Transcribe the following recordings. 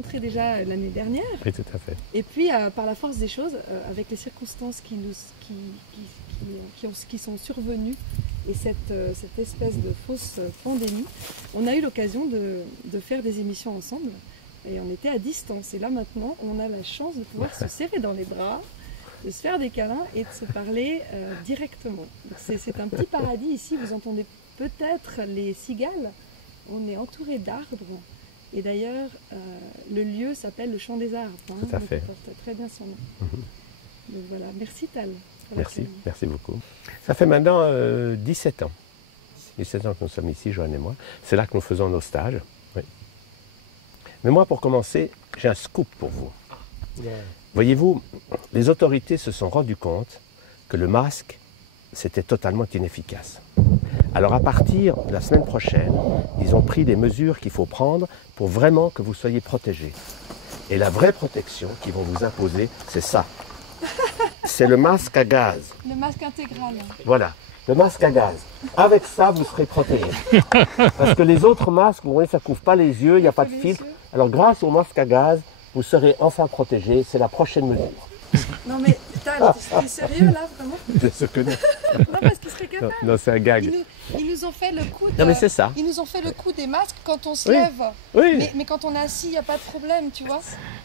rencontré déjà l'année dernière. Oui, tout à fait. Et puis, par la force des choses, avec les circonstances qui sont survenues et cette espèce de fausse pandémie, on a eu l'occasion de faire des émissions ensemble. Et on était à distance. Et là, maintenant, on a la chance de pouvoir se serrer dans les bras, de se faire des câlins et de se parler directement. C'est un petit paradis ici. Vous entendez peut-être les cigales. On est entouré d'arbres. Et d'ailleurs, le lieu s'appelle le Champ des Arbres. Tout à fait. Ça porte très bien son nom. Donc voilà, merci Tal. Merci beaucoup. Ça fait maintenant 17 ans. 17 ans que nous sommes ici, Joanne et moi. C'est là que nous faisons nos stages. Oui. Mais moi, pour commencer, j'ai un scoop pour vous. Voyez-vous, les autorités se sont rendues compte que le masque, c'était totalement inefficace. Alors à partir de la semaine prochaine, ils ont pris des mesures qu'il faut prendre pour vraiment que vous soyez protégés. Et la vraie protection qu'ils vont vous imposer, c'est ça. C'est le masque à gaz. Le masque intégral. Voilà, le masque à gaz. Avec ça, vous serez protégés. Parce que les autres masques, vous voyez, ça ne couvre pas les yeux, il n'y a pas de filtre. Alors grâce au masque à gaz, vous serez enfin protégés. C'est la prochaine mesure. Non mais, Tal, t'es sérieux là, vraiment? Je se connais. Non, parce qu'ils seraient capables. Non, c'est un gag. Ils nous ont fait le coup Non, mais c'est ça. Ils nous ont fait le coup des masques quand on se Oui. lève. Oui. Mais quand on est assis, il n'y a pas de problème, tu vois.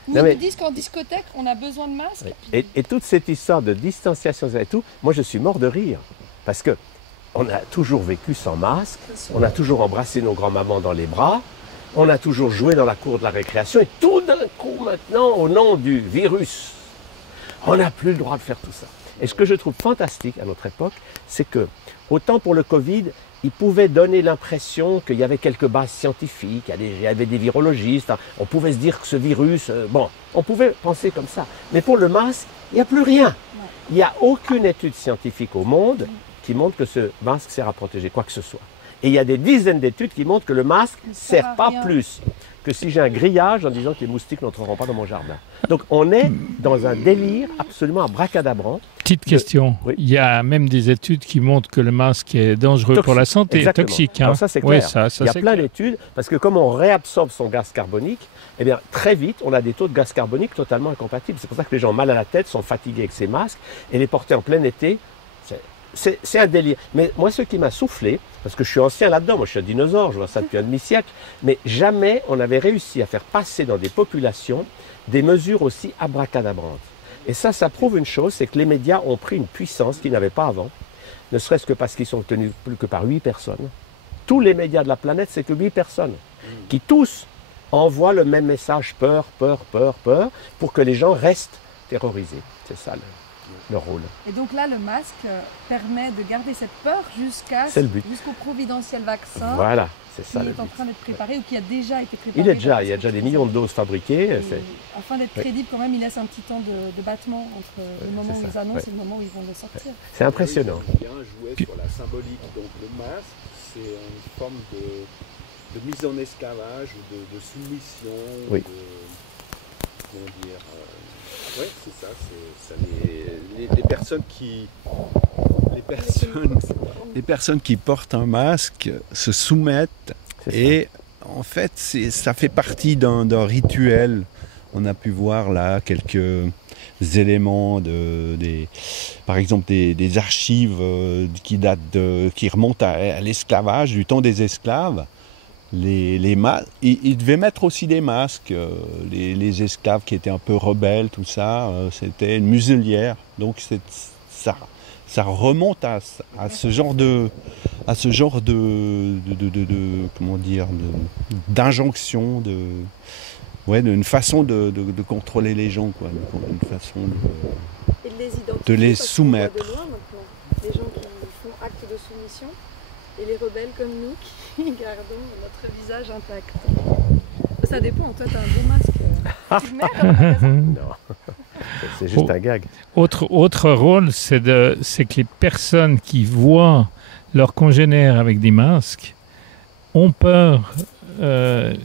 Ils Non, mais- nous disent qu'en discothèque, on a besoin de masques. Et toute cette histoire de distanciation et tout, moi je suis mort de rire. Parce que on a toujours vécu sans masque, on a toujours embrassé nos grands-mamans dans les bras, on a toujours joué dans la cour de la récréation, et tout d'un coup maintenant, au nom du virus, on n'a plus le droit de faire tout ça. Et ce que je trouve fantastique à notre époque, c'est que, autant pour le Covid, il pouvait donner l'impression qu'il y avait quelques bases scientifiques, il y avait des virologistes, hein, on pouvait se dire que ce virus, bon, on pouvait penser comme ça. Mais pour le masque, il n'y a plus rien. Il n'y a aucune étude scientifique au monde qui montre que ce masque sert à protéger quoi que ce soit. Et il y a des dizaines d'études qui montrent que le masque ne sert pas plus que si j'ai un grillage en disant que les moustiques n'entreront pas dans mon jardin. Donc on est dans un délire absolument abracadabrant. Petite question, Oui. il y a même des études qui montrent que le masque est dangereux pour la santé, Exactement. toxique. Hein. Alors ça c'est clair. Oui, il y a c'est plein clair. d'études, parce que comme on réabsorbe son gaz carbonique, eh bien très vite on a des taux de gaz carbonique totalement incompatibles. C'est pour ça que les gens ont mal à la tête, sont fatigués avec ces masques, et les porter en plein été, c'est un délire. Mais moi ce qui m'a soufflé, parce que je suis ancien là-dedans, moi je suis un dinosaure, je vois ça depuis un demi-siècle, mais jamais on avait réussi à faire passer dans des populations des mesures aussi abracadabrantes. Et ça prouve une chose, c'est que les médias ont pris une puissance qu'ils n'avaient pas avant, ne serait-ce que parce qu'ils sont tenus plus que par 8 personnes. Tous les médias de la planète, c'est que 8 personnes, qui tous envoient le même message, peur, peur, peur, peur, pour que les gens restent terrorisés. C'est ça le rôle. Et donc là, le masque permet de garder cette peur C'est le but. jusqu'au providentiel vaccin Voilà, c'est qui ça le est en but. train d'être préparé ou qui a déjà été préparé. Il y a déjà des millions de doses fabriquées. Et afin d'être crédible, quand même, il laisse un petit temps de battement entre le moment où c'est ils ça, annoncent ouais. et le moment où ils vont le sortir. C'est impressionnant. Il y a un jouet sur la symbolique. Donc le masque, c'est une forme de mise en esclavage ou de soumission. Oui. Comment dire oui, c'est ça. Les personnes qui. Les personnes qui portent un masque se soumettent et en fait ça fait partie d'un rituel. On a pu voir là quelques éléments par exemple des archives qui remontent à l'esclavage, du temps des esclaves. Ils devaient mettre aussi des masques, les esclaves qui étaient un peu rebelles, tout ça, c'était une muselière. Donc ça remonte à ce genre comment dire, d'injonction, d'une façon de contrôler les gens, quoi, une façon de les soumettre. Les gens qui font acte de soumission et les rebelles comme nous qui gardons notre visage intact. Ça dépend, toi tu as un beau masque. Tu le mets dans le magasin. Non, c'est juste un gag. Autre rôle, c'est que les personnes qui voient leurs congénères avec des masques ont peur.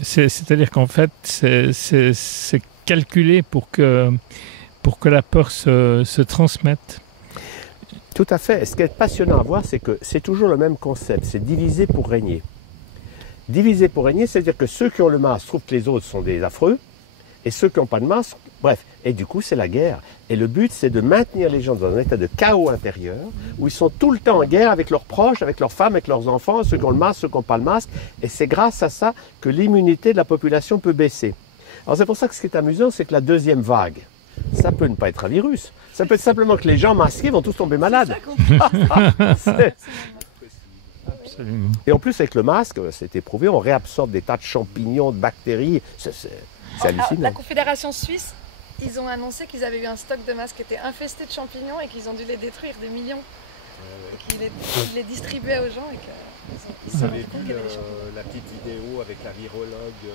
C'est-à-dire qu'en fait, c'est calculé pour que la peur se transmette. Tout à fait. Et ce qui est passionnant à voir, c'est que c'est toujours le même concept, c'est diviser pour régner. Diviser pour régner, c'est-à-dire que ceux qui ont le masque trouvent que les autres sont des affreux, Et ceux qui n'ont pas de masque, bref. Et du coup, c'est la guerre. Et le but, c'est de maintenir les gens dans un état de chaos intérieur, où ils sont tout le temps en guerre avec leurs proches, avec leurs femmes, avec leurs enfants, ceux qui ont le masque, ceux qui n'ont pas le masque. Et c'est grâce à ça que l'immunité de la population peut baisser. Alors c'est pour ça que ce qui est amusant, c'est que la deuxième vague, ça peut ne pas être un virus. Ça peut être simplement que les gens masqués vont tous tomber malades. Absolument. Et en plus, avec le masque, c'est éprouvé, on réabsorbe des tas de champignons, de bactéries. C'est hallucinant. La Confédération suisse, ils ont annoncé qu'ils avaient eu un stock de masques qui était infesté de champignons et qu'ils ont dû les détruire, des millions. Et qu'ils les distribuaient aux gens. Et qu'ils Vous avez vu la petite vidéo avec la virologue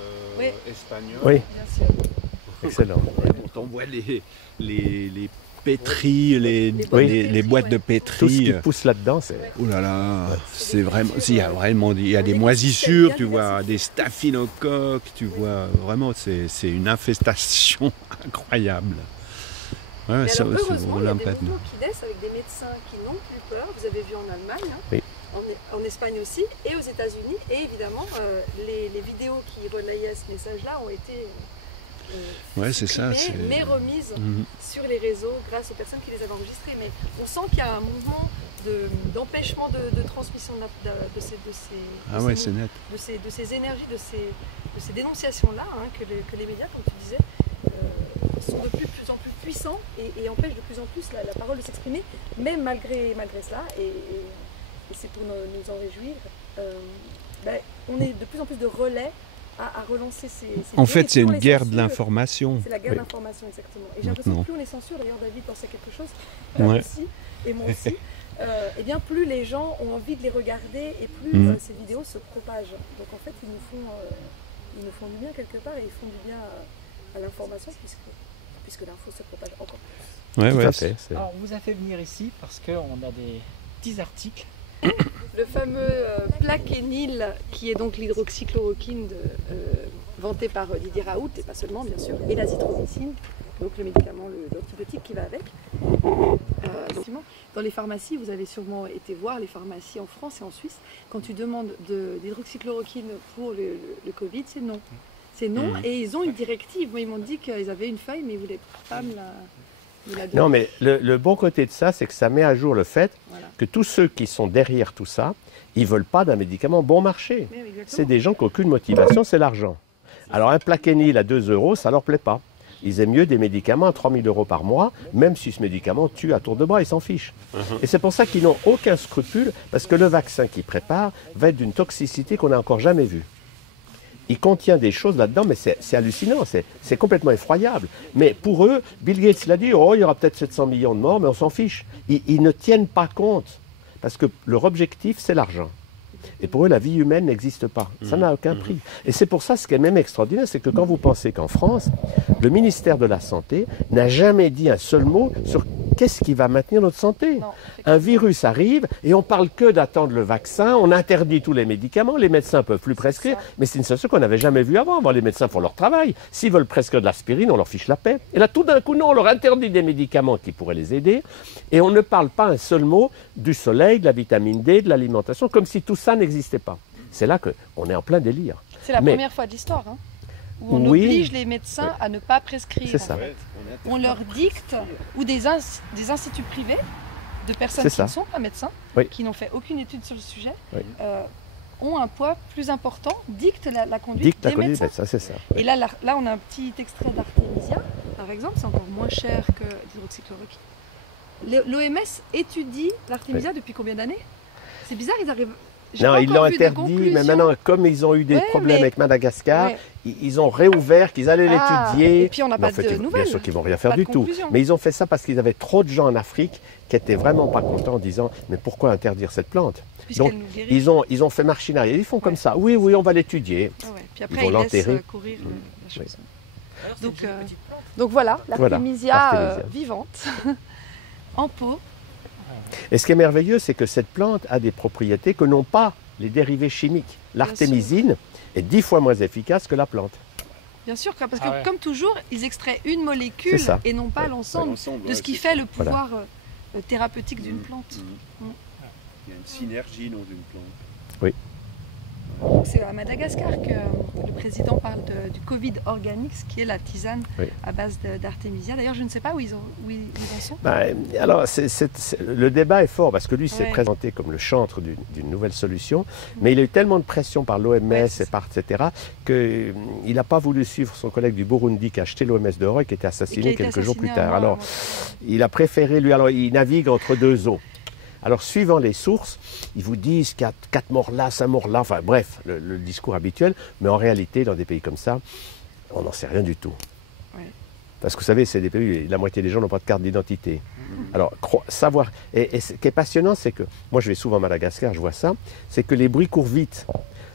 espagnole? Oui, bien sûr. excellent. Quand on voit les pétris, les boîtes de Tout ce pétri. qui pousse là-dedans, c'est... Oh là là, c'est vraiment. Il y a des moisissures, tu vois, des staphylocoques, tu vois. Vraiment, c'est une infestation incroyable. Ouais, Mais ça, alors, heureusement, il y a des l'impact. mouvements qui naissent avec des médecins qui n'ont plus peur. Vous avez vu en Allemagne, hein, Oui. en Espagne aussi, et aux États-Unis. Et évidemment, les vidéos qui relayaient ce message-là ont été Ouais, c'est ça. supprimées, mais remises Mhm. sur les réseaux grâce aux personnes qui les avaient enregistrées. Mais on sent qu'il y a un mouvement d'empêchement de transmission de ces énergies, de ces dénonciations-là, hein, que les médias, comme tu disais, sont de plus en plus puissants et empêchent de plus en plus la parole de s'exprimer, même malgré cela, et c'est pour nous en réjouir. On est de plus en plus de relais à relancer ces En fait, idées, c'est et plus on une les guerre de censure, l'information. c'est la guerre Oui. d'information, exactement. Et j'ai l'impression que Maintenant. plus on les censure, d'ailleurs David pensait quelque chose, Ouais. aussi, et moi aussi, et bien plus les gens ont envie de les regarder et plus Mhm. ces vidéos se propagent. Donc en fait, ils nous font du bien quelque part, et ils font du bien à l'information, puisque l'info se propage encore plus. Ouais, Tout ouais, à fait. c'est- Alors, on vous a fait venir ici parce qu'on a des petits articles. Le fameux Plaquenil, qui est donc l'hydroxychloroquine vanté par Didier Raoult, et pas seulement bien sûr, et l'azithromycine, donc le médicament, l'antibiotique qui va avec. Effectivement, dans les pharmacies, vous avez sûrement été voir les pharmacies en France et en Suisse, quand tu demandes d'hydroxychloroquine pour le Covid, c'est non. C'est non, et ils ont une directive. Moi, ils m'ont dit qu'ils avaient une feuille, mais ils ne voulaient pas me la donner. Non, mais le bon côté de ça, c'est que ça met à jour le fait Voilà. que tous ceux qui sont derrière tout ça, ils ne veulent pas d'un médicament bon marché. Oui, exactement. C'est des gens qui n'ont aucune motivation, c'est l'argent. Alors un Plaquenil à 2 euros, ça ne leur plaît pas. Ils aiment mieux des médicaments à 3 000 euros par mois, même si ce médicament tue à tour de bras, ils s'en fichent. Et c'est pour ça qu'ils n'ont aucun scrupule, parce que le vaccin qu'ils préparent va être d'une toxicité qu'on n'a encore jamais vue. Il contient des choses là-dedans, mais c'est hallucinant, c'est complètement effroyable. Mais pour eux, Bill Gates l'a dit, oh, il y aura peut-être 700 millions de morts, mais on s'en fiche. Ils ne tiennent pas compte, parce que leur objectif, c'est l'argent. Et pour eux, la vie humaine n'existe pas. Ça n'a aucun prix. Et c'est pour ça, ce qui est même extraordinaire, c'est que quand vous pensez qu'en France, le ministère de la Santé n'a jamais dit un seul mot sur qu'est-ce qui va maintenir notre santé. Non, Un virus arrive et on parle que d'attendre le vaccin, on interdit tous les médicaments, les médecins ne peuvent plus prescrire, mais c'est une situation qu'on n'avait jamais vue avant. Bon, les médecins font leur travail. S'ils veulent prescrire de l'aspirine, on leur fiche la paix. Et là, tout d'un coup, non, on leur interdit des médicaments qui pourraient les aider, et on ne parle pas un seul mot du soleil, de la vitamine D, de l'alimentation, comme si tout ça n'existait pas. C'est là qu'on est en plein délire. C'est la Mais- première fois de l'histoire, hein, où on Oui. oblige les médecins à ne pas prescrire. C'est ça. en fait. On leur dicte, ou des instituts privés de personnes C'est qui ça. ne sont pas médecins, Oui. qui n'ont fait aucune étude sur le sujet, Oui. ont un poids plus important, dictent la conduite Dicte la des conduite, médecins. ça c'est ça. Et là, on a un petit extrait d'Artemisia, par exemple, c'est encore moins cher que l'hydroxychloroquine. L'OMS étudie l'Artemisia depuis combien d'années? C'est bizarre, ils arrivent. j'ai Non, pas ils encore l'ont vu de interdit, mais conclusion. maintenant, comme ils ont eu des Ouais, problèmes mais- avec Madagascar, Ouais. ils ont réouvert qu'ils allaient Ah, l'étudier. et puis on n'a Mais pas en fait, de bien nouvelles. sûr qu'ils vont rien faire Pas de du tout. conclusion. Mais ils ont fait ça parce qu'ils avaient trop de gens en Afrique qui étaient vraiment pas contents en disant mais pourquoi interdire cette plante? Puisqu'elle Donc nous guérit. ils ont fait marche arrière. Ils font comme ça. Oui, on va l'étudier. Ah ouais. Puis Ils après, vont ils laissent l'enterrer. courir la chose. Oui. Donc voilà, Voilà, l'Artemisia l'Artémisia. vivante, en pot. Et ce qui est merveilleux, c'est que cette plante a des propriétés que n'ont pas les dérivés chimiques. L'artémisine est 10 fois moins efficace que la plante. Bien sûr, parce que Ah ouais. comme toujours, ils extraient une molécule C'est ça. et non pas Ouais. l'ensemble de ce qui fait le pouvoir thérapeutique d'une plante. Il y a une synergie dans une plante. Oui. C'est à Madagascar que le président parle du Covid Organics, qui est la tisane à base d'artémisia. D'ailleurs, je ne sais pas où ils en sont. Alors, le débat est fort parce que lui s'est présenté comme le chantre d'une nouvelle solution, mais il a eu tellement de pression par l'OMS etc., qu'il n'a pas voulu suivre son collègue du Burundi qui a acheté l'OMS dehors et qui était assassiné quelques jours plus tard. Alors, il a préféré, lui, alors il navigue entre deux eaux. Alors, suivant les sources, ils vous disent qu'il y a 4 morts là, 5 morts là, enfin bref, le discours habituel, mais en réalité, dans des pays comme ça, on n'en sait rien du tout. Ouais. Parce que vous savez, c'est des pays où la moitié des gens n'ont pas de carte d'identité. Alors, savoir. Et ce qui est passionnant, c'est que, moi je vais souvent à Madagascar, je vois ça, c'est que les bruits courent vite.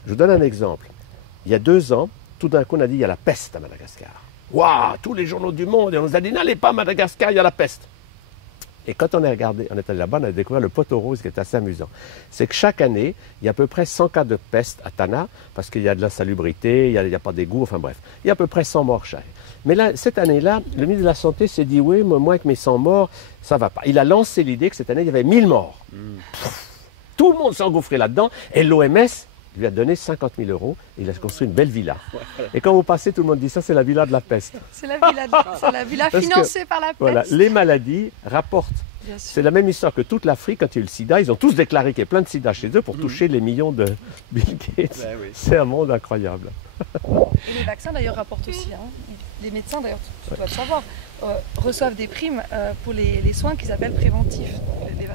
Je vous donne un exemple. Il y a 2 ans, tout d'un coup, on a dit il y a la peste à Madagascar. Waouh, tous les journaux du monde, et on nous a dit n'allez pas à Madagascar, il y a la peste. Et quand on est allé là-bas, on a découvert le poteau rose qui est assez amusant. C'est que chaque année, il y a à peu près 100 cas de peste à Tana, parce qu'il y a de l'insalubrité, il n'y a pas d'égout, enfin bref. Il y a à peu près 100 morts chaque. Mais là, cette année-là, le ministre de la Santé s'est dit, oui, moi avec mes 100 morts, ça ne va pas. Il a lancé l'idée que cette année, il y avait 1000 morts. Tout le monde s'est engouffré là-dedans, et l'OMS lui a donné 50 000 €, et il a construit une belle villa. Et quand vous passez, tout le monde dit ça, c'est la villa de la peste. C'est la villa financée par la peste. Voilà, les maladies rapportent. C'est la même histoire que toute l'Afrique, quand il y a eu le sida, ils ont tous déclaré qu'il y a plein de sida chez eux pour toucher les millions de Bill Gates. Ben oui. C'est un monde incroyable. Et les vaccins d'ailleurs rapportent aussi. Les médecins d'ailleurs, tu dois le savoir, reçoivent des primes pour les soins qu'ils appellent préventifs.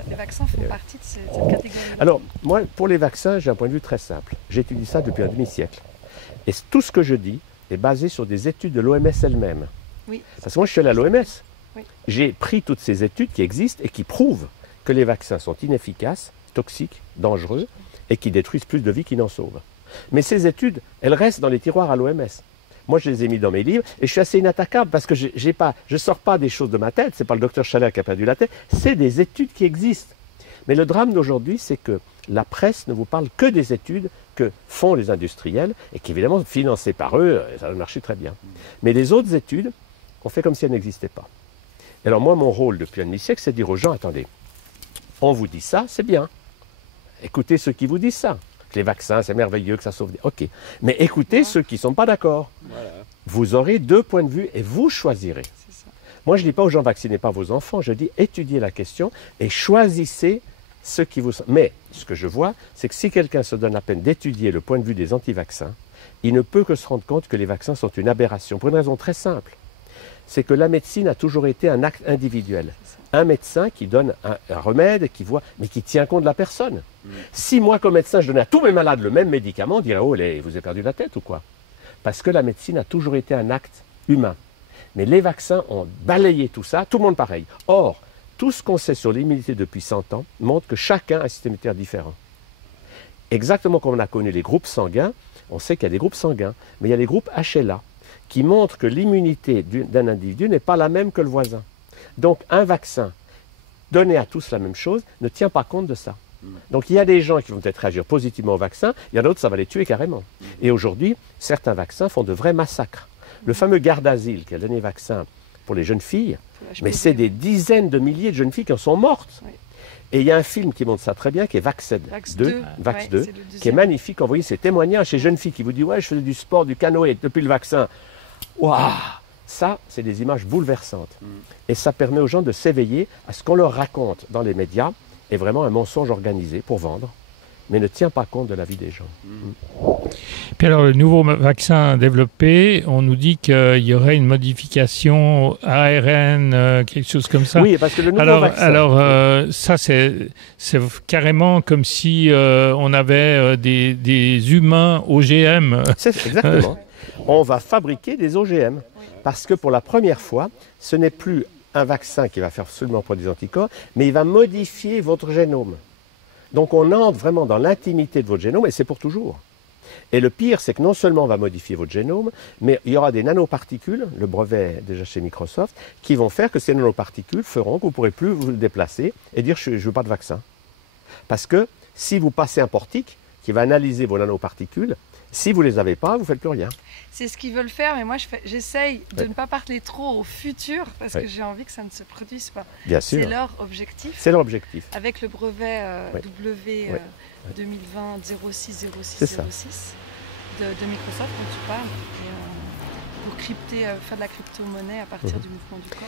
Les vaccins font partie de cette catégorie. Alors, moi, pour les vaccins, j'ai un point de vue très simple. J'étudie ça depuis un demi-siècle. Et tout ce que je dis est basé sur des études de l'OMS elle-même. Oui. Parce que moi, je suis allé à l'OMS. Oui. J'ai pris toutes ces études qui existent et qui prouvent que les vaccins sont inefficaces, toxiques, dangereux et qui détruisent plus de vies qu'ils n'en sauvent. Mais ces études, elles restent dans les tiroirs à l'OMS. Moi, je les ai mis dans mes livres et je suis assez inattaquable parce que je ne sors pas des choses de ma tête. Ce n'est pas le docteur Chaler qui a perdu la tête. C'est des études qui existent. Mais le drame d'aujourd'hui, c'est que la presse ne vous parle que des études que font les industriels et qui, évidemment, financées par eux, ça marche très bien. Mais les autres études, on fait comme si elles n'existaient pas. Et alors moi, mon rôle depuis un demi-siècle, c'est de dire aux gens, attendez, on vous dit ça, c'est bien. Écoutez ceux qui vous disent ça. Que les vaccins, c'est merveilleux, que ça sauve des... Ok. Mais écoutez ceux qui ne sont pas d'accord. Voilà. Vous aurez 2 points de vue et vous choisirez. Moi, je ne dis pas aux gens, vaccinez pas vos enfants. Je dis, étudiez la question et choisissez ceux qui vous... Mais ce que je vois, c'est que si quelqu'un se donne la peine d'étudier le point de vue des anti-vaccins, il ne peut que se rendre compte que les vaccins sont une aberration. Pour une raison très simple. C'est que la médecine a toujours été un acte individuel. Un médecin qui donne un remède, qui voit, mais qui tient compte de la personne. Si moi, comme médecin, je donnais à tous mes malades le même médicament, on dirait, oh, vous avez perdu la tête ou quoi? Parce que la médecine a toujours été un acte humain. Mais les vaccins ont balayé tout ça, tout le monde pareil. Or, tout ce qu'on sait sur l'immunité depuis 100 ans montre que chacun a un système immunitaire différent. Exactement comme on a connu les groupes sanguins, on sait qu'il y a des groupes sanguins, mais il y a les groupes HLA, qui montre que l'immunité d'un individu n'est pas la même que le voisin. Donc un vaccin donné à tous la même chose ne tient pas compte de ça. Donc il y a des gens qui vont peut-être réagir positivement au vaccin, il y en a d'autres, ça va les tuer carrément. Et aujourd'hui, certains vaccins font de vrais massacres. Le fameux Gardasil, qui est le dernier vaccin pour les jeunes filles, mais c'est des dizaines de milliers de jeunes filles qui en sont mortes. Oui. Et il y a un film qui montre ça très bien, qui est Vax 2, qui est magnifique. Envoyez ces témoignages chez jeunes filles qui vous disent « Ouais, je faisais du sport, du canoë depuis le vaccin. » Waouh! Ça, c'est des images bouleversantes. Et ça permet aux gens de s'éveiller à ce qu'on leur raconte dans les médias est vraiment un mensonge organisé pour vendre, mais ne tient pas compte de la vie des gens. Puis alors, le nouveau vaccin développé, on nous dit qu'il y aurait une modification ARN, quelque chose comme ça. Oui, parce que le nouveau vaccin... Alors, ça, c'est carrément comme si on avait des humains OGM. C'est exactement. On va fabriquer des OGM. Parce que pour la première fois, ce n'est plus un vaccin qui va faire seulement produire des anticorps, mais il va modifier votre génome. Donc on entre vraiment dans l'intimité de votre génome, et c'est pour toujours. Et le pire, c'est que non seulement on va modifier votre génome, mais il y aura des nanoparticules, le brevet est déjà chez Microsoft, qui vont faire que ces nanoparticules feront que vous ne pourrez plus vous déplacer et dire « je ne veux pas de vaccin ». Parce que si vous passez un portique qui va analyser vos nanoparticules, si vous ne les avez pas, vous ne faites plus rien. C'est ce qu'ils veulent faire, mais moi j'essaye de ne pas parler trop au futur parce que j'ai envie que ça ne se produise pas. Bien sûr. C'est leur objectif. C'est leur objectif. Avec le brevet 2020 06 06 C'est ça. 06 de Microsoft dont tu parles. Et, pour faire de la crypto-monnaie à partir du mouvement du corps.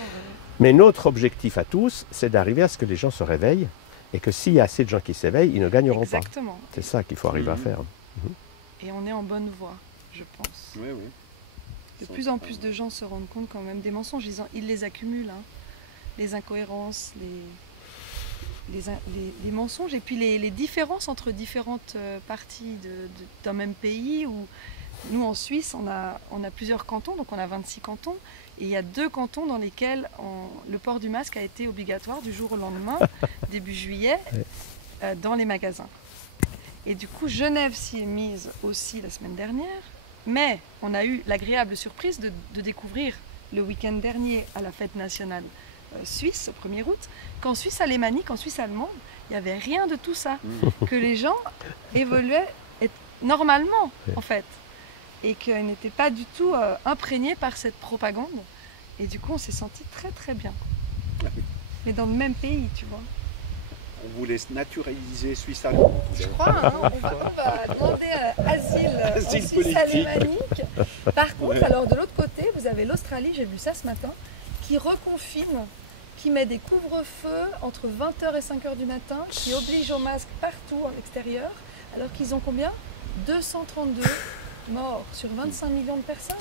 Mais notre objectif à tous, c'est d'arriver à ce que les gens se réveillent et que s'il y a assez de gens qui s'éveillent, ils ne gagneront pas. Exactement. C'est ça qu'il faut arriver à faire. Et on est en bonne voie, je pense. Oui, oui. De plus en plus de gens se rendent compte quand même des mensonges. Ils les accumulent, hein. Les incohérences, les mensonges et puis les différences entre différentes parties d'un même pays. Où nous, en Suisse, on a plusieurs cantons, donc on a 26 cantons. Et il y a 2 cantons dans lesquels le port du masque a été obligatoire du jour au lendemain, début juillet, dans les magasins. Et du coup, Genève s'y est mise aussi la semaine dernière. Mais on a eu l'agréable surprise de découvrir le week-end dernier à la fête nationale suisse, au 1er août, qu'en Suisse alémanique, en Suisse allemande, il n'y avait rien de tout ça. Que les gens évoluaient normalement, en fait. Et qu'ils n'étaient pas du tout imprégnés par cette propagande. Et du coup, on s'est senti très très bien. Mais dans le même pays, tu vois. On voulait naturaliser Suisse allemand. Je crois, hein, on va demander asile en Suisse politique. alémanique. Par contre, alors de l'autre côté, vous avez l'Australie, j'ai vu ça ce matin, qui reconfine, qui met des couvre-feux entre 20h et 5h du matin, qui oblige au masque partout en extérieur, alors qu'ils ont combien 232 morts sur 25 millions de personnes.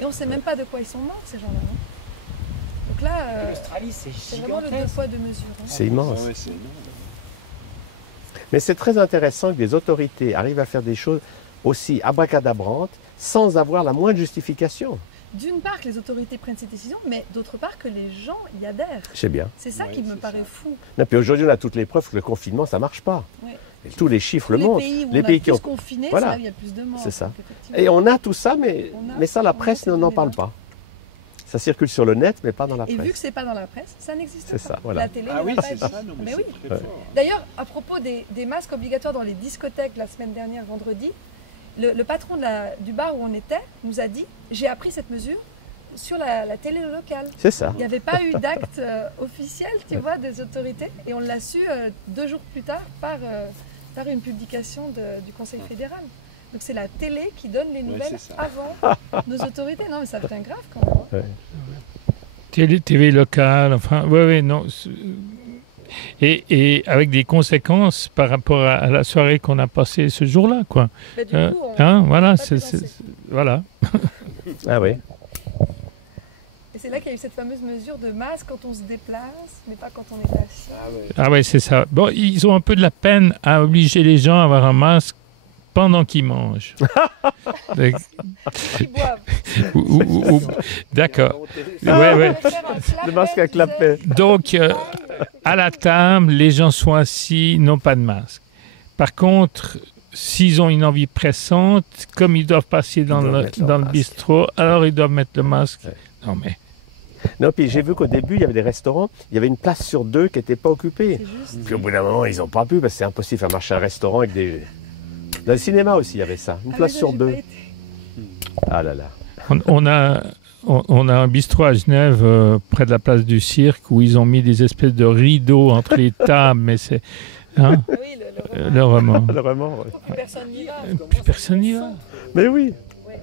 Et on ne sait même pas de quoi ils sont morts, ces gens-là. Hein. Donc là, L'Australie, c'est vraiment le 2 gigantesque. poids, 2 mesures. Hein. C'est immense. Ouais, c'est énorme. Mais c'est très intéressant que les autorités arrivent à faire des choses aussi abracadabrantes sans avoir la moindre justification. D'une part, que les autorités prennent ces décisions, mais d'autre part, que les gens y adhèrent. C'est bien. C'est ça Ouais, qui me c'est paraît ça. fou. Et puis aujourd'hui, on a toutes les preuves que le confinement, ça ne marche pas. Ouais. Et tous les chiffres Tous le les montrent. pays où Les on pays a qui plus ont- confiné, Voilà. c'est là où il y a plus de morts. C'est ça. Donc, effectivement. Et on a tout ça, mais ça, la on a presse ces n'en parle données-là. pas. Ça circule sur le net, mais pas dans la Et vu que presse. c'est pas dans la presse, ça n'existe C'est pas. ça, voilà. La télé Ah ne oui, l'a pas c'est dit. ça, non, mais Mais c'est oui. très Ouais. fort. D'ailleurs, à propos des masques obligatoires dans les discothèques la semaine dernière, vendredi, le patron du bar où on était nous a dit « J'ai appris cette mesure sur la télé locale ». C'est ça. Il n'y avait pas eu d'acte officiel, tu vois, des autorités. Et on l'a su 2 jours plus tard par une publication du Conseil fédéral. Donc c'est la télé qui donne les nouvelles c'est ça. avant nos autorités. Non, mais ça devient grave quand même. Hein. TV locale, enfin, oui, non. Et avec des conséquences par rapport à la soirée qu'on a passée ce jour-là, quoi. Mais du coup, on Hein, voilà, pas pu danser. voilà. Ah oui. Et c'est là qu'il y a eu cette fameuse mesure de masque quand on se déplace, mais pas quand on est assis. Ah ouais. Ah ouais, c'est ça. Bon, ils ont un peu de la peine à obliger les gens à avoir un masque pendant qu'ils mangent. Donc, Ils boivent. D'accord. Ouais, ouais. Le masque à clapet. Donc, à la table, les gens sont assis, n'ont pas de masque. Par contre, s'ils ont une envie pressante, comme ils doivent passer dans doivent le, mettre leur dans le masque. bistrot, alors ils doivent mettre le masque. Ouais. Non, mais Non, puis j'ai vu qu'au début, il y avait des restaurants, il y avait une place sur 2 qui n'était pas occupée. C'est juste. Puis au bout d'un moment, ils n'ont pas pu parce que c'est impossible à marcher à un restaurant avec des. Dans le cinéma aussi, il y avait ça. Une Ah, place mais sur j'ai 2. pas été. Ah là là. on a un bistrot à Genève, près de la place du cirque, où ils ont mis des espèces de rideaux entre les tables, mais c'est... Hein, Ah oui, le le roman. roman. Vraiment, ouais. Plus personne n'y va. Plus personne n'y va. Mais oui. Ouais.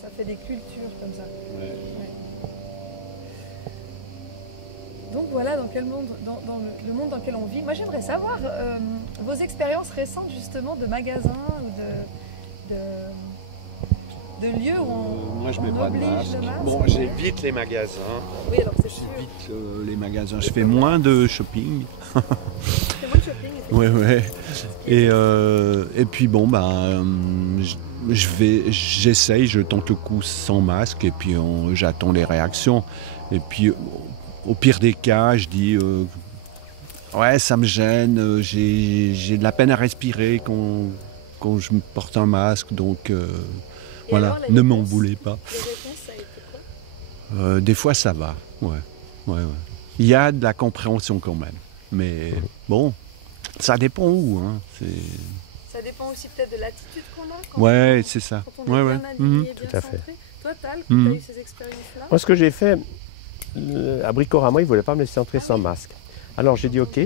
Ça fait des cultures comme ça. Ouais. Donc voilà dans quel monde, dans le monde dans lequel on vit. Moi j'aimerais savoir vos expériences récentes justement de magasins ou de lieux où Moi, je mets on pas de oblige masque. le masque. Bon, j'évite les magasins. Oui, alors c'est sûr. J'évite les magasins. Je fais moins de shopping. C'est moi le shopping. effectivement. Ouais. Et puis bon, j'essaye, je tente le coup sans masque et puis j'attends les réactions. Et puis au pire des cas, je dis ouais, ça me gêne, j'ai de la peine à respirer quand je me porte un masque, donc voilà, alors, les ne m'en réponses voulez pas. Les réponses, ça a été quoi? Des fois, ça va, ouais. Il y a de la compréhension quand même, mais bon, ça dépend où, hein. Ça dépend aussi peut-être de l'attitude qu'on a. Quand Ouais, c'est ça. Quand on est Ouais. bien aligné, bien tout à fait. centré. Toi, Tal, Mhm. tu as eu ces expériences-là? Moi, ce que j'ai fait, à Bricorama, ils ne voulaient pas me laisser entrer sans masque. Alors j'ai dit OK.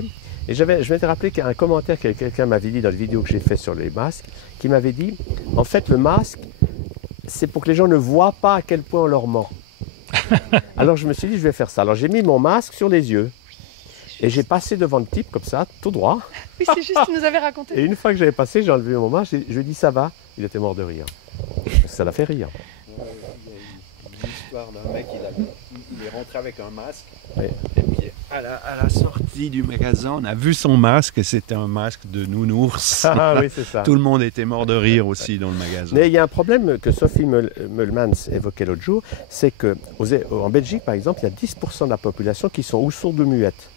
Et je m'étais rappelé qu'il y a un commentaire que quelqu'un m'avait dit dans la vidéo que j'ai fait sur les masques, qui m'avait dit, en fait, le masque, c'est pour que les gens ne voient pas à quel point on leur ment. Alors je me suis dit, je vais faire ça. Alors j'ai mis mon masque sur les yeux. Et j'ai passé devant le type comme ça, tout droit. Oui, c'est juste, tu nous avais raconté. Et une fois que j'avais passé, j'ai enlevé mon masque, je lui ai dit, ça va. Il était mort de rire. Ça l'a fait rire. Il y a une histoire d'un mec, il est rentré avec un masque. Oui. Et puis à la sortie du magasin, on a vu son masque et c'était un masque de nounours. Ah oui, c'est ça. Tout le monde était mort de rire aussi dans le magasin. Mais il y a un problème que Sophie Meulmans évoquait l'autre jour, c'est qu'en Belgique, par exemple, il y a 10% de la population qui sont ou sourdes ou muettes.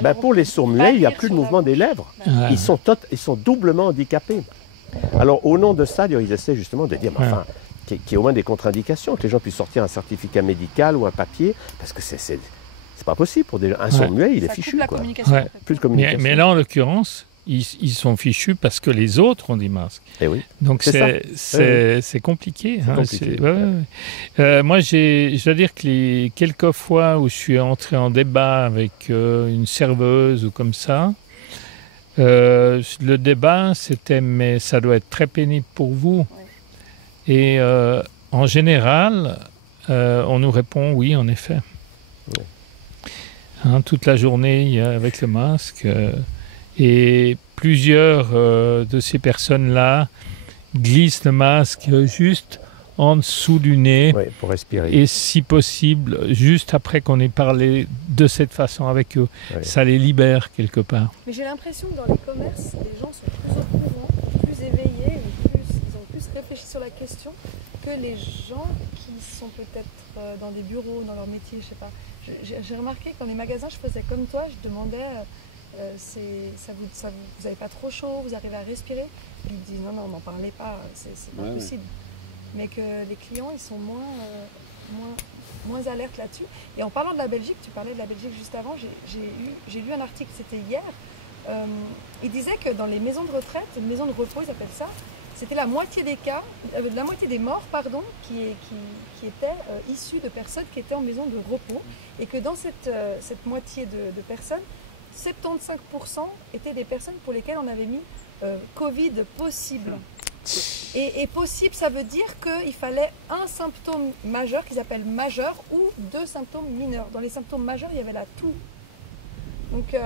Ben, pour les sourds-muets, il n'y a plus de mouvement des lèvres. Ouais. Ils sont doublement handicapés. Alors, au nom de ça, ils essaient justement de dire, enfin, qu'il y ait au moins des contre-indications, que les gens puissent sortir un certificat médical ou un papier, parce que c'est pas possible pour un sourd-muet, il est Ça coupe fichu. la Quoi. communication. Ouais. En fait. Plus de communication. Mais là, en l'occurrence, ils sont fichus parce que les autres ont des masques. Eh oui. Donc C'est c'est compliqué. C'est hein, compliqué. Moi, je dois dire que les quelques fois où je suis entré en débat avec une serveuse ou comme ça, le débat c'était mais ça doit être très pénible pour vous. Ouais. Et en général, on nous répond oui, en effet. Ouais. Hein, toute la journée avec le masque. Et plusieurs de ces personnes-là glissent le masque juste en dessous du nez. Oui, pour respirer. Et si possible, juste après qu'on ait parlé de cette façon avec eux, Ouais. ça les libère quelque part. Mais j'ai l'impression que dans les commerces, les gens sont plus au courant, plus éveillés, ils ont plus réfléchi sur la question que les gens qui sont peut-être dans des bureaux, dans leur métier, je sais pas. J'ai remarqué que dans les magasins, je faisais comme toi, je demandais vous n'avez pas trop chaud, vous arrivez à respirer. Ils me disent non, n'en parlez pas, c'est pas possible. Mais que les clients, ils sont moins alertes là-dessus. Et en parlant de la Belgique, tu parlais de la Belgique juste avant, j'ai lu un article, c'était hier, il disait que dans les maisons de retraite, les maisons de repos, ils appellent ça, c'était la moitié des cas, la moitié des morts, pardon, qui étaient issus de personnes qui étaient en maison de repos. Et que dans cette moitié de personnes, 75% étaient des personnes pour lesquelles on avait mis Covid possible. Et possible, ça veut dire qu'il fallait un symptôme majeur qu'ils appellent majeur ou 2 symptômes mineurs. Dans les symptômes majeurs, il y avait la toux. Donc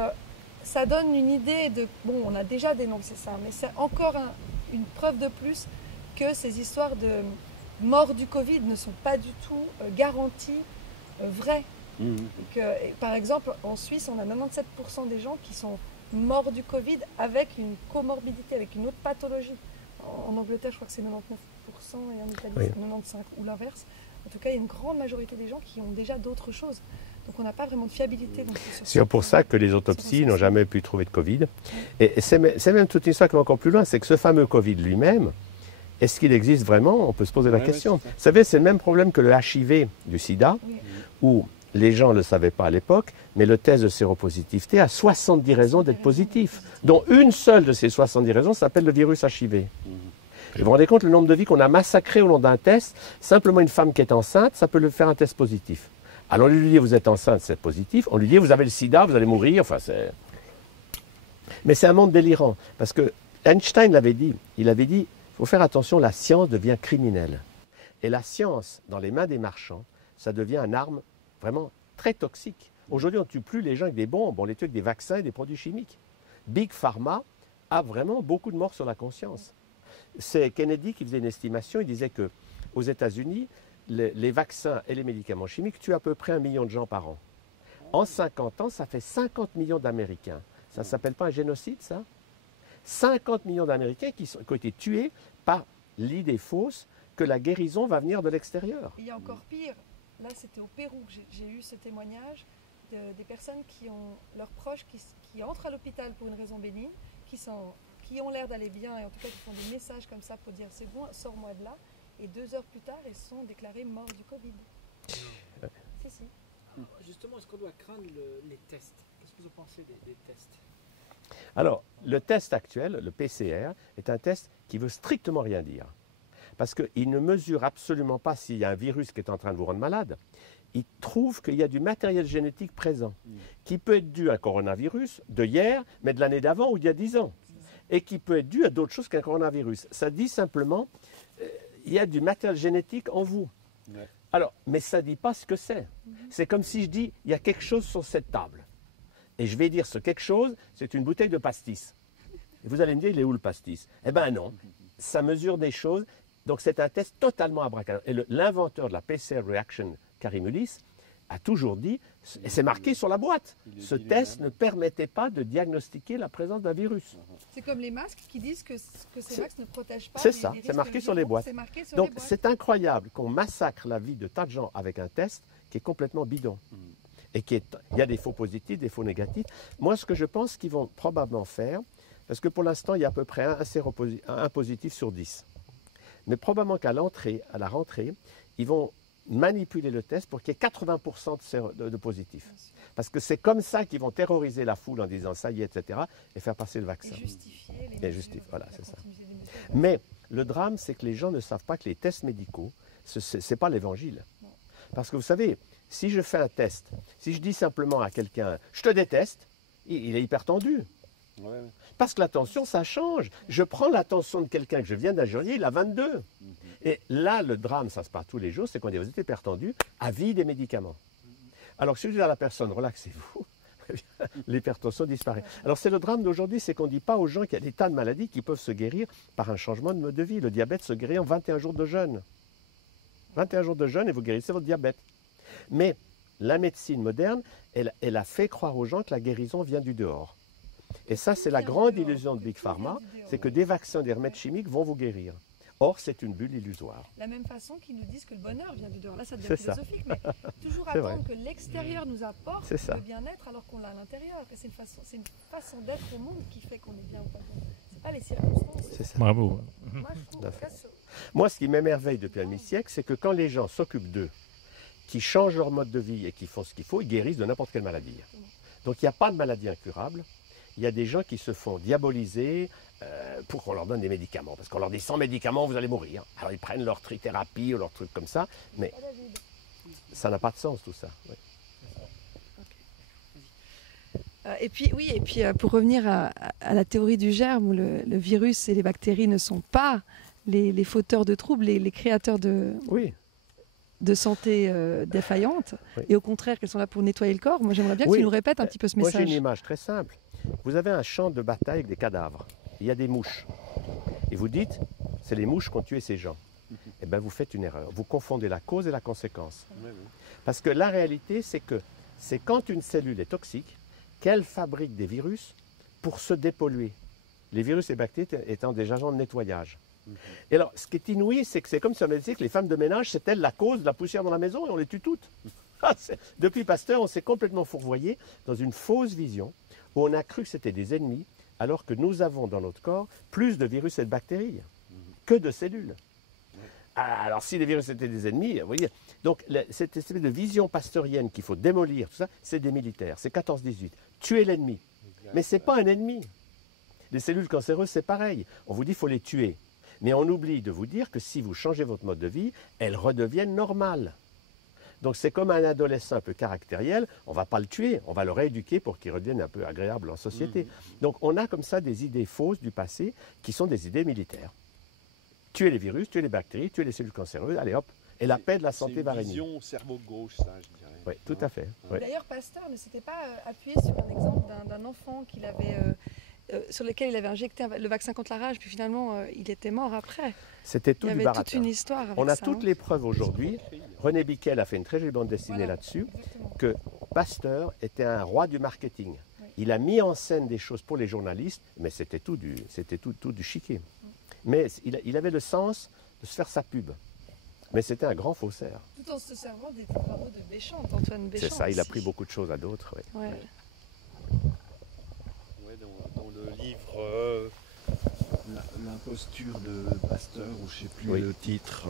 ça donne une idée de... Bon, on a déjà dénoncé ça, mais c'est encore une preuve de plus que ces histoires de mort du Covid ne sont pas du tout garanties vraies. Donc, par exemple, en Suisse, on a 97% des gens qui sont morts du Covid avec une comorbidité, avec une autre pathologie. En Angleterre, je crois que c'est 99% et en Italie, Oui. c'est 95% ou l'inverse. En tout cas, il y a une grande majorité des gens qui ont déjà d'autres choses. Donc, on n'a pas vraiment de fiabilité. C'est pour ça que les autopsies n'ont jamais pu trouver de Covid. Et c'est même toute une histoire qui va encore plus loin, c'est que ce fameux Covid lui-même, est-ce qu'il existe vraiment? On peut se poser la question. Vous savez, c'est le même problème que le HIV du sida, où les gens ne le savaient pas à l'époque, mais le test de séropositivité a 70 raisons d'être positif, dont une seule de ces 70 raisons s'appelle le virus HIV. Vous vous rendez compte le nombre de vies qu'on a massacrées au nom d'un test? Simplement une femme qui est enceinte, ça peut le faire un test positif. Alors on lui dit vous êtes enceinte, c'est positif. On lui dit vous avez le sida, vous allez mourir. Enfin, mais c'est un monde délirant. Parce que Einstein l'avait dit. Il avait dit il faut faire attention, la science devient criminelle. Et la science, dans les mains des marchands, ça devient une arme vraiment très toxique. Aujourd'hui, on ne tue plus les gens avec des bombes, on les tue avec des vaccins et des produits chimiques. Big Pharma a vraiment beaucoup de morts sur la conscience. C'est Kennedy qui faisait une estimation, il disait qu'aux États-Unis, les vaccins et les médicaments chimiques tuent à peu près 1 million de gens par an. En 50 ans, ça fait 50 millions d'Américains. Ça ne s'appelle pas un génocide, ça? 50 millions d'Américains qui ont été tués par l'idée fausse que la guérison va venir de l'extérieur. Il y a encore pire. Là, c'était au Pérou que j'ai eu ce témoignage des personnes qui ont leurs proches qui entrent à l'hôpital pour une raison bénigne, qui ont l'air d'aller bien et en tout cas qui font des messages comme ça pour dire c'est bon, sors-moi de là. Et 2 heures plus tard, ils sont déclarés morts du Covid. Si. Justement, est-ce qu'on doit craindre les tests? Qu'est-ce que vous pensez des tests? Alors, le test actuel, le PCR, est un test qui veut strictement rien dire. Parce qu'il ne mesure absolument pas s'il y a un virus qui est en train de vous rendre malade. ils trouvent qu'il y a du matériel génétique présent, qui peut être dû à un coronavirus de hier, mais de l'année d'avant ou d'il y a 10 ans, et qui peut être dû à d'autres choses qu'un coronavirus. Ça dit simplement, il y a du matériel génétique en vous. Ouais. Alors, mais ça ne dit pas ce que c'est. C'est comme si je dis, il y a quelque chose sur cette table. Et je vais dire, ce quelque chose, c'est une bouteille de pastis. Et vous allez me dire, il est où le pastis? Eh bien non, ça mesure des choses. Donc c'est un test totalement abracadabra. Et l'inventeur de la PCR Reaction, Karim Ulis, a toujours dit, et c'est marqué sur la boîte, ce test ne permettait pas de diagnostiquer la présence d'un virus. C'est comme les masques qui disent que ces masques ne protègent pas. C'est ça, c'est marqué sur les boîtes. C'est marqué sur Donc les boîtes. c'est incroyable qu'on massacre la vie de tas de gens avec un test qui est complètement bidon. Et il y a des faux positifs, des faux négatifs. Moi, ce que je pense qu'ils vont probablement faire, parce que pour l'instant, il y a à peu près un positif sur 10. Mais probablement qu'à la rentrée, ils vont manipuler le test pour qu'il y ait 80% de positifs. Parce que c'est comme ça qu'ils vont terroriser la foule en disant ça y est, etc. et faire passer le vaccin. Et justifier les Et mesures, justifier, voilà, la c'est ça. continuité des mesures. Mais le drame, c'est que les gens ne savent pas que les tests médicaux, ce n'est pas l'évangile. Parce que vous savez, si je fais un test, si je dis simplement à quelqu'un « je te déteste », il est hyper tendu. Ouais. Parce que l'attention, ça change. Je prends l'attention de quelqu'un que je viens d'injurier, il a 22. Et là, le drame, ça se passe tous les jours, c'est qu'on dit, vous êtes hyper tendu, à vie des médicaments. Alors, si je dis à la personne, relaxez-vous, l'hypertension disparaît. Alors, c'est le drame d'aujourd'hui, c'est qu'on ne dit pas aux gens qu'il y a des tas de maladies qui peuvent se guérir par un changement de mode de vie. Le diabète se guérit en 21 jours de jeûne. 21 jours de jeûne et vous guérissez votre diabète. Mais la médecine moderne, elle a fait croire aux gens que la guérison vient du dehors. Et ça, c'est la grande illusion de Big Pharma, c'est que des vaccins, des remèdes chimiques vont vous guérir. Or, c'est une bulle illusoire. La même façon qu'ils nous disent que le bonheur vient du dehors. Là, ça devient C'est ça. philosophique, mais toujours C'est attendre que l'extérieur nous apporte C'est ça. le bien-être alors qu'on l'a à l'intérieur. Et c'est une façon d'être au monde qui fait qu'on est bien ou pas bien. C'est pas les circonstances. C'est ça. Bravo. Moi, je trouve que ça, Moi, ce qui m'émerveille depuis un demi-siècle, c'est que quand les gens s'occupent d'eux, qui changent leur mode de vie et qui font ce qu'il faut, ils guérissent de n'importe quelle maladie. Donc, il n'y a pas de maladie incurable. Il y a des gens qui se font diaboliser pour qu'on leur donne des médicaments. Parce qu'on leur dit, sans médicaments, vous allez mourir. Alors, ils prennent leur trithérapie ou leur truc comme ça. Mais ça n'a pas de sens, tout ça. Oui. Et puis, pour revenir à la théorie du germe, où le virus et les bactéries ne sont pas les fauteurs de troubles, les créateurs de santé défaillante, Oui. et au contraire qu'elles sont là pour nettoyer le corps. Moi, j'aimerais bien que tu nous répètes un petit peu ce Moi, message. j'ai une image très simple. Vous avez un champ de bataille avec des cadavres. Il y a des mouches. Et vous dites, c'est les mouches qui ont tué ces gens. Eh bien, vous faites une erreur. Vous confondez la cause et la conséquence. Parce que la réalité, c'est que c'est quand une cellule est toxique qu'elle fabrique des virus pour se dépolluer. Les virus et bactéries étant des agents de nettoyage. Et alors, ce qui est inouï, c'est que c'est comme si on avait dit que les femmes de ménage, c'est elles la cause de la poussière dans la maison et on les tue toutes. Depuis Pasteur, on s'est complètement fourvoyé dans une fausse vision où on a cru que c'était des ennemis, alors que nous avons dans notre corps plus de virus et de bactéries que de cellules. Alors, si les virus étaient des ennemis, vous voyez. Donc, cette espèce de vision pasteurienne qu'il faut démolir, tout ça, c'est des militaires. C'est 14-18. Tuer l'ennemi. Mais ce n'est pas un ennemi. Les cellules cancéreuses, c'est pareil. On vous dit qu'il faut les tuer. Mais on oublie de vous dire que si vous changez votre mode de vie, elles redeviennent normales. Donc c'est comme un adolescent un peu caractériel, on ne va pas le tuer, on va le rééduquer pour qu'il redevienne un peu agréable en société. Donc on a comme ça des idées fausses du passé qui sont des idées militaires. Tuer les virus, tuer les bactéries, tuer les cellules cancéreuses, allez hop, et la paix de la santé va régner. C'est une vision cerveau gauche, ça, je dirais. Oui, tout à fait. Oui. D'ailleurs, Pasteur ne s'était pas appuyé sur un exemple d'un enfant qu'il avait, sur lequel il avait injecté le vaccin contre la rage, puis finalement, il était mort après. C'était tout Il y du avait baratin. toute une histoire avec On a ça, toutes hein. les preuves aujourd'hui. René Bickel a fait une très jolie bande dessinée Voilà, là-dessus, exactement. que Pasteur était un roi du marketing. Oui. Il a mis en scène des choses pour les journalistes, mais c'était tout du chiquet. Mais il avait le sens de se faire sa pub. Mais c'était un grand faussaire. Tout en se servant des travaux de Béchamp, d'Antoine Béchamp. C'est ça, il a aussi. pris beaucoup de choses à d'autres. Oui. Ouais. Ouais, dans le livre L'imposture de Pasteur, ou je ne sais plus Oui. le titre,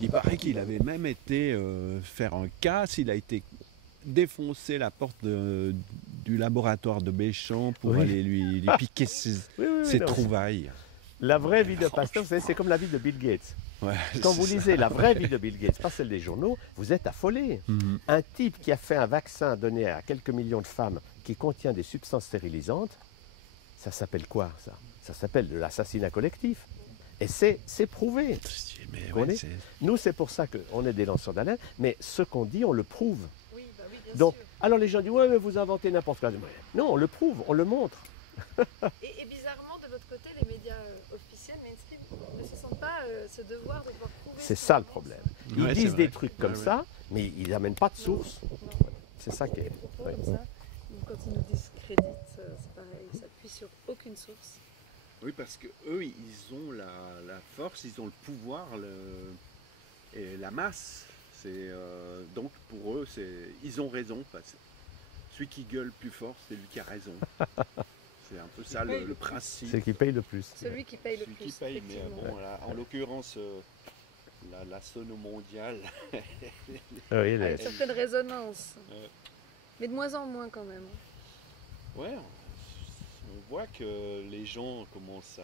il paraît qu'il avait même été faire un casse, il a été défoncer la porte du laboratoire de Béchamp pour Oui. aller lui piquer ses Oui, ses non, trouvailles. La vraie vie de Pasteur, vous savez, c'est comme la vie de Bill Gates. Ouais, Quand c'est vous ça. lisez la vraie vie de Bill Gates, pas celle des journaux, vous êtes affolé. Mhm. Un type qui a fait un vaccin donné à quelques millions de femmes qui contient des substances stérilisantes, ça s'appelle quoi ça? Ça s'appelle de l'assassinat collectif. Et c'est prouvé. Mais Vous ouais, comprenez? Nous, c'est pour ça qu'on est des lanceurs d'alerte, mais ce qu'on dit, on le prouve. Oui, bah oui, bien Donc, sûr. alors les gens disent, ouais, mais vous inventez n'importe quoi. Non, on le prouve, on le montre. Et bizarrement, de l'autre côté, les médias officiels, mainstream, ne se sentent pas ce devoir de devoir prouver. C'est ce ça qu'on le pense. problème. Ils Ouais, c'est disent vrai. des trucs comme Ouais, ouais. ça, mais ils n'amènent pas de source. Non. C'est ça qui est. Propos ouais. comme ça. Donc, quand ils nous discréditent, c'est pareil, ça appuie sur aucune source. Oui, parce que eux, ils ont la force, ils ont le pouvoir et la masse. Donc pour eux, ils ont raison. Celui qui gueule plus fort, c'est lui qui a raison. C'est un peu ça le principe. C'est qui paye le plus. Celui qui paye le Celui plus. qui paye, mais effectivement. bon, là, en l'occurrence, la sono mondiale. Oui, À une certaine résonance. Ouais. Mais de moins en moins quand même. Ouais, on voit que les gens commencent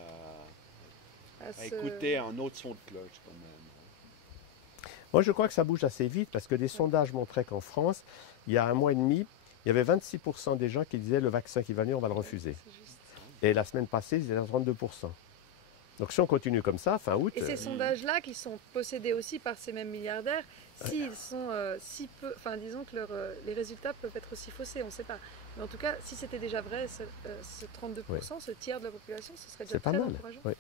à se- écouter un autre son de cloche quand même. Moi, je crois que ça bouge assez vite parce que des sondages montraient qu'en France, il y a un mois et demi, il y avait 26% des gens qui disaient le vaccin qui va venir, on va le refuser. C'est juste. Et la semaine passée, ils étaient à 32%. Donc si on continue comme ça, fin août, Et ces sondages-là, qui sont possédés aussi par ces mêmes milliardaires, s'ils sont si peu, enfin disons que les résultats peuvent être aussi faussés, on ne sait pas. Mais en tout cas, si c'était déjà vrai, ce 32%, ce tiers de la population, ce serait déjà c'est pas très mal. encourageant. Oui.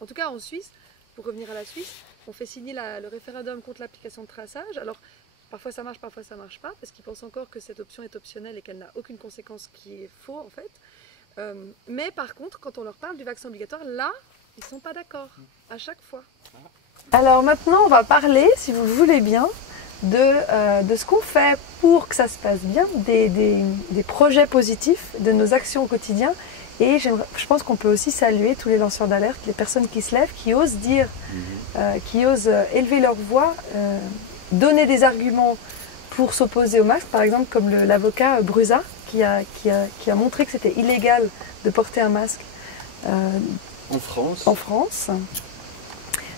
En tout cas, en Suisse, pour revenir à la Suisse, on fait signer le référendum contre l'application de traçage. Alors, parfois ça marche, parfois ça marche pas, parce qu'ils pensent encore que cette option est optionnelle et qu'elle n'a aucune conséquence, qui est faux en fait. Mais par contre, quand on leur parle du vaccin obligatoire, là, ils ne sont pas d'accord, à chaque fois. Alors maintenant, on va parler, si vous le voulez bien, de ce qu'on fait pour que ça se passe bien, des projets positifs, de nos actions au quotidien. Et je pense qu'on peut aussi saluer tous les lanceurs d'alerte, les personnes qui se lèvent, qui osent dire, qui osent élever leur voix, donner des arguments pour s'opposer au masque, par exemple comme l'avocat Brusa, qui a montré que c'était illégal de porter un masque En France, en France.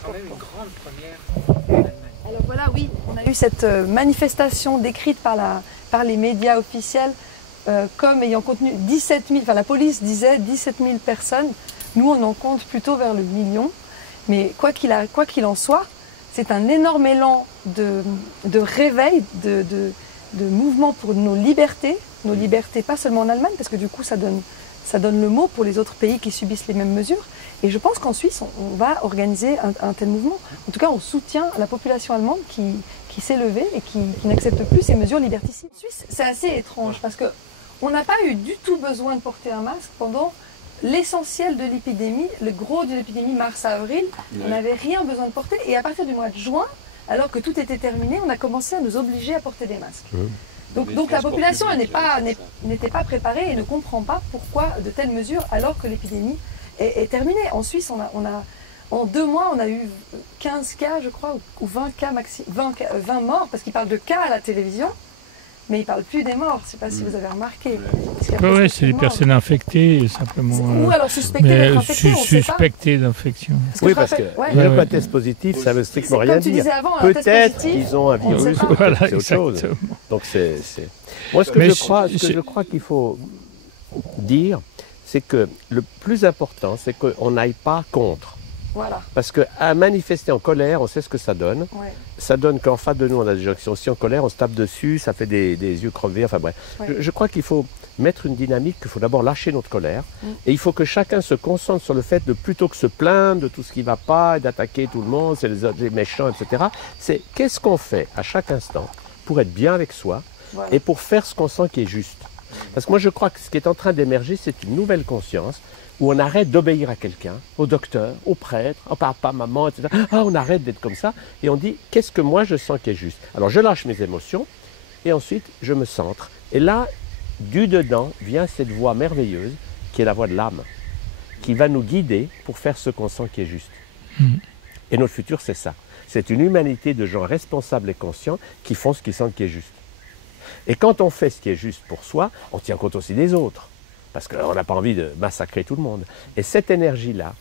Quand même une grande première en Allemagne. Alors voilà, oui, on a eu cette manifestation décrite par les médias officiels comme ayant contenu 17 000, enfin la police disait 17 000 personnes. Nous, on en compte plutôt vers le million. Mais quoi qu'il en soit, c'est un énorme élan de réveil, de mouvement pour nos libertés pas seulement en Allemagne, parce que du coup ça donne le mot pour les autres pays qui subissent les mêmes mesures. Et je pense qu'en Suisse, on va organiser un tel mouvement. En tout cas, on soutient la population allemande qui s'est levée et qui n'accepte plus ces mesures liberticides. En Suisse, c'est assez étrange parce qu'on n'a pas eu du tout besoin de porter un masque pendant l'essentiel de l'épidémie, le gros de l'épidémie mars-avril. On n'avait rien besoin de porter. Et à partir du mois de juin, alors que tout était terminé, on a commencé à nous obliger à porter des masques. Donc la population n'était pas préparée et ne comprend pas pourquoi de telles mesures alors que l'épidémie est terminée. En Suisse, en 2 mois, on a eu 15 cas, je crois, ou 20 cas 20 morts, parce qu'ils parlent de cas à la télévision, mais ils ne parlent plus des morts. Je ne sais pas si vous avez remarqué. Oui, c'est des personnes infectées, simplement. Ou alors suspectées d'être infectées, on ne sait pas. Suspectées d'infection. Oui, parce que ouais. le test positif, ça ne veut strictement rien Comme tu dire. disais avant, un test Peut-être positif, qu'ils ont un on ne sait virus, pas. Voilà, c'est autre chose. exactement. Donc c'est... Moi, ce que Mais je crois qu'il faut dire, c'est que le plus important, c'est qu'on n'aille pas contre. Voilà. Parce qu'à manifester en colère, on sait ce que ça donne. Ouais. Ça donne qu'en face de nous, on a des gens qui sont aussi en colère, on se tape dessus, ça fait des yeux crevés, enfin bref. Ouais. Je crois qu'il faut mettre une dynamique, qu'il faut d'abord lâcher notre colère, et il faut que chacun se concentre sur le fait de, plutôt que se plaindre de tout ce qui ne va pas, et d'attaquer tout le monde, c'est les méchants, etc., c'est qu'est-ce qu'on fait à chaque instant pour être bien avec soi, Voilà. et pour faire ce qu'on sent qui est juste. Parce que moi, je crois que ce qui est en train d'émerger, c'est une nouvelle conscience, où on arrête d'obéir à quelqu'un, au docteur, au prêtre, au papa, maman, etc. Ah, on arrête d'être comme ça, et on dit, qu'est-ce que moi je sens qui est juste? Alors je lâche mes émotions, et ensuite je me centre. Et là, du dedans, vient cette voix merveilleuse, qui est la voix de l'âme, qui va nous guider pour faire ce qu'on sent qui est juste. Et notre futur, c'est ça. C'est une humanité de gens responsables et conscients qui font ce qu'ils sentent qui est juste. Et quand on fait ce qui est juste pour soi, on tient compte aussi des autres. Parce qu'on n'a pas envie de massacrer tout le monde. Et cette énergie-là,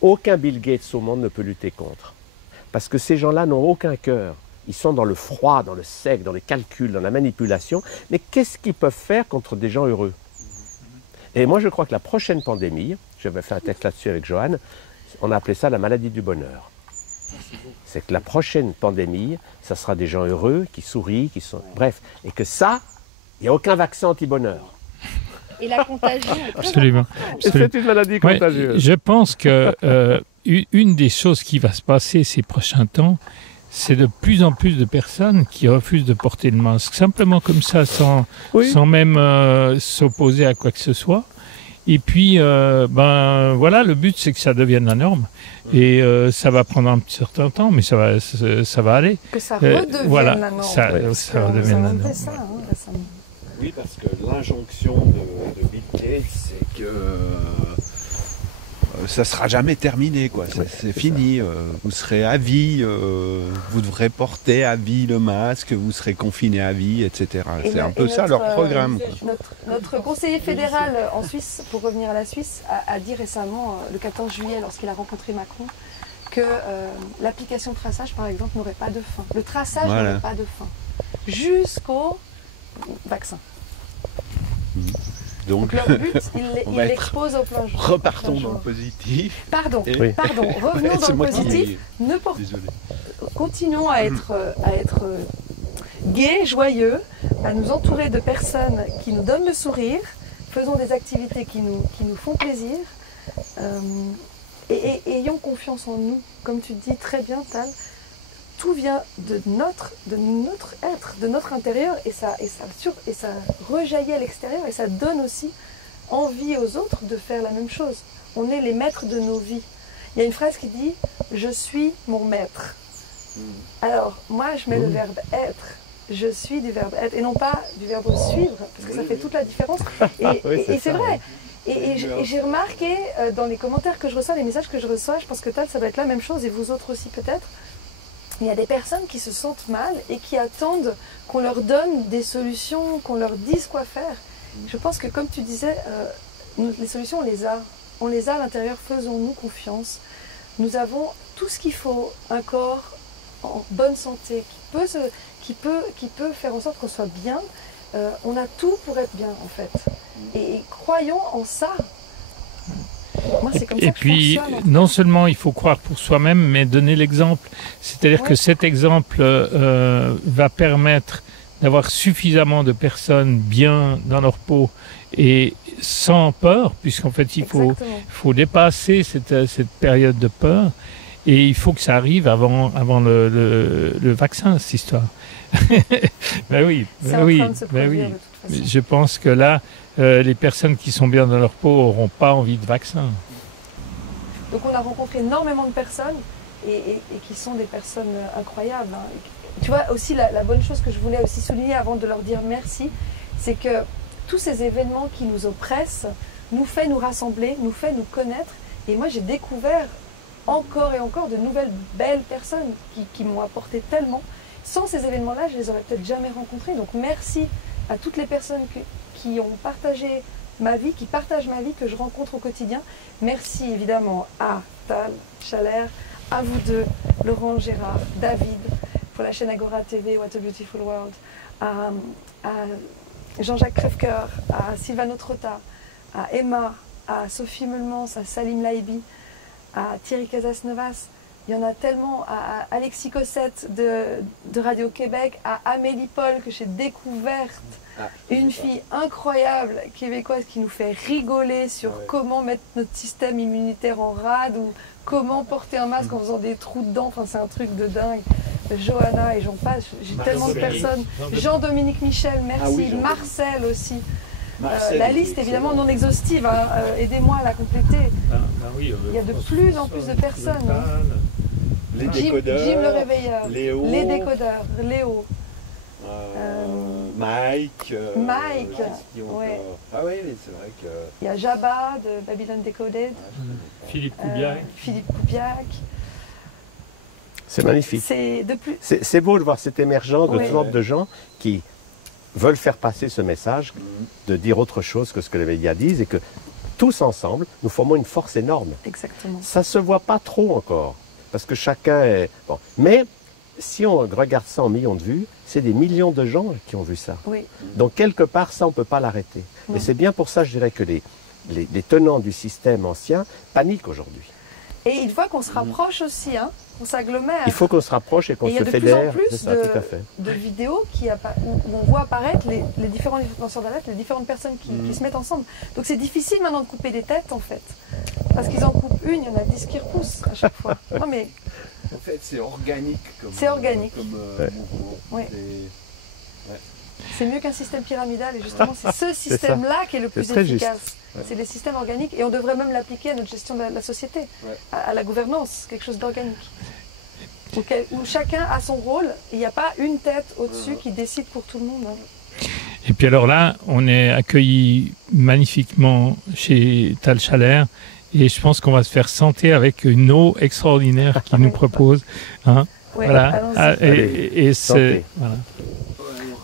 aucun Bill Gates au monde ne peut lutter contre. Parce que ces gens-là n'ont aucun cœur. Ils sont dans le froid, dans le sec, dans les calculs, dans la manipulation. Mais qu'est-ce qu'ils peuvent faire contre des gens heureux? Et moi, je crois que la prochaine pandémie, j'avais fait un texte là-dessus avec Johan, on a appelé ça la maladie du bonheur. C'est que la prochaine pandémie, ça sera des gens heureux, qui sourient, qui sont... Bref, et que ça, il n'y a aucun vaccin anti-bonheur. Et la contagion. Absolument. C'est une maladie contagieuse. Ouais, je pense que une des choses qui va se passer ces prochains temps, c'est de plus en plus de personnes qui refusent de porter le masque, simplement comme ça, sans même s'opposer à quoi que ce soit. Et puis, voilà, le but, c'est que ça devienne la norme. Et ça va prendre un certain temps, mais ça va aller. Que ça redevienne la norme. Ça redevienne la norme. Récemment. Oui, parce que l'injonction de Bill Gates, c'est que ça ne sera jamais terminé, quoi. C'est fini. Vous serez à vie, vous devrez porter à vie le masque, vous serez confiné à vie, etc. C'est un peu ça leur programme. Notre conseiller fédéral en Suisse, pour revenir à la Suisse, a dit récemment, le 14 juillet, lorsqu'il a rencontré Macron, que l'application traçage, par exemple, n'aurait pas de fin. Le traçage n'aurait pas de fin. Jusqu'au vaccin. Donc leur but, il l'expose au plein jour. Repartons dans le positif. Pardon, revenons dans le positif. Continuons à être gais, joyeux, à nous entourer de personnes qui nous donnent le sourire, faisons des activités qui nous font plaisir, et ayons confiance en nous. Comme tu dis très bien, Tal, tout vient de notre être, de notre intérieur, et ça rejaillit à l'extérieur, et ça donne aussi envie aux autres de faire la même chose. On est les maîtres de nos vies. Il y a une phrase qui dit « Je suis mon maître ». Alors, moi, je mets le verbe « être ». Je suis du verbe « être » et non pas du verbe « suivre », parce que ça fait toute la différence. Et c'est vrai. Et j'ai remarqué dans les commentaires que je reçois, les messages que je reçois, je pense que Tal, ça doit être la même chose, et vous autres aussi peut-être. Il y a des personnes qui se sentent mal et qui attendent qu'on leur donne des solutions, qu'on leur dise quoi faire. Je pense que, comme tu disais, les solutions, on les a. On les a à l'intérieur, faisons-nous confiance. Nous avons tout ce qu'il faut, un corps en bonne santé, qui peut faire en sorte qu'on soit bien. On a tout pour être bien, en fait. Et croyons en ça. Moi, et puis, non seulement il faut croire pour soi-même, mais donner l'exemple. C'est-à-dire que cet exemple va permettre d'avoir suffisamment de personnes bien dans leur peau et sans peur, puisqu'en fait, il faut dépasser cette période de peur. Et il faut que ça arrive avant le vaccin, cette histoire. Ben oui. Je pense que là, les personnes qui sont bien dans leur peau n'auront pas envie de vaccin. Donc on a rencontré énormément de personnes et qui sont des personnes incroyables. Hein. Tu vois, aussi la bonne chose que je voulais aussi souligner avant de leur dire merci, c'est que tous ces événements qui nous oppressent nous fait nous rassembler, nous fait nous connaître. Et moi j'ai découvert encore et encore de nouvelles belles personnes qui m'ont apporté tellement. Sans ces événements-là, je les aurais peut-être jamais rencontrés. Donc merci à toutes les personnes qui ont partagé ma vie, qui partagent ma vie, que je rencontre au quotidien. Merci évidemment à Tal, Chalère, à vous deux, Laurent, Gérard, David, pour la chaîne Agora TV, What a Beautiful World, à Jean-Jacques Crèvecoeur, à Silvano Trotta, à Emma, à Sophie Meulemans, à Salim Laibi, à Thierry Casasnovas. Il y en a tellement, à Alexis Cossette de Radio-Québec, à Amélie Paul que j'ai découverte, une fille incroyable québécoise qui nous fait rigoler sur comment mettre notre système immunitaire en rade ou comment porter un masque en faisant des trous dedans, enfin c'est un truc de dingue. Johanna et j'en passe, j'ai tellement de personnes. Jean-Dominique Michel, merci, Marcel aussi. La liste évidemment non exhaustive, hein. Aidez-moi à la compléter. Il y a de plus en plus de personnes. Hein. Les décodeurs, Jim le réveilleur, Léo, les décodeurs, Léo, Mike. Ouais. Ah oui, c'est vrai que. Il y a Jabba de Babylon Decoded. Philippe Koubiak. C'est magnifique. C'est beau de voir cette émergence de toutes sortes de gens qui veulent faire passer ce message, de dire autre chose que ce que les médias disent, et que tous ensemble, nous formons une force énorme. Exactement. Ça ne se voit pas trop encore, parce que chacun est... Bon. Mais si on regarde ça en millions de vues, c'est des millions de gens qui ont vu ça. Oui. Donc quelque part, ça, on ne peut pas l'arrêter. Non. Et c'est bien pour ça, je dirais, que les tenants du système ancien paniquent aujourd'hui. Et il faut qu'on se rapproche aussi, hein, qu'on s'agglomère. Il faut qu'on se rapproche et qu'on Et il y se a de plus fédère. en plus C'est ça, tout à fait. de vidéos où on voit apparaître les différents lanceurs d'alerte, les différentes personnes qui se mettent ensemble. Donc c'est difficile maintenant de couper des têtes en fait. Parce qu'ils en coupent une, il y en a 10 qui repoussent à chaque fois. Non mais En fait, c'est organique comme, C'est organique. mouvement. Oui. Et- c'est mieux qu'un système pyramidal et justement c'est ce système-là qui est le plus très juste. efficace. C'est les systèmes organiques et on devrait même l'appliquer à notre gestion de la société, à la gouvernance, quelque chose d'organique. Où chacun a son rôle et il n'y a pas une tête au-dessus qui décide pour tout le monde. Hein. Et puis alors là, on est accueillis magnifiquement chez Tal Chalère et je pense qu'on va se faire santé avec une eau extraordinaire qu'ils nous proposent. Hein. Ouais, Voilà. allons-y. Et c'est... Voilà.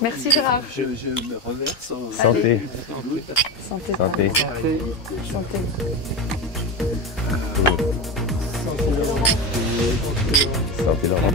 Merci Gérard. Je me reverse. Santé. Santé. Santé. Santé. Santé, Laurent.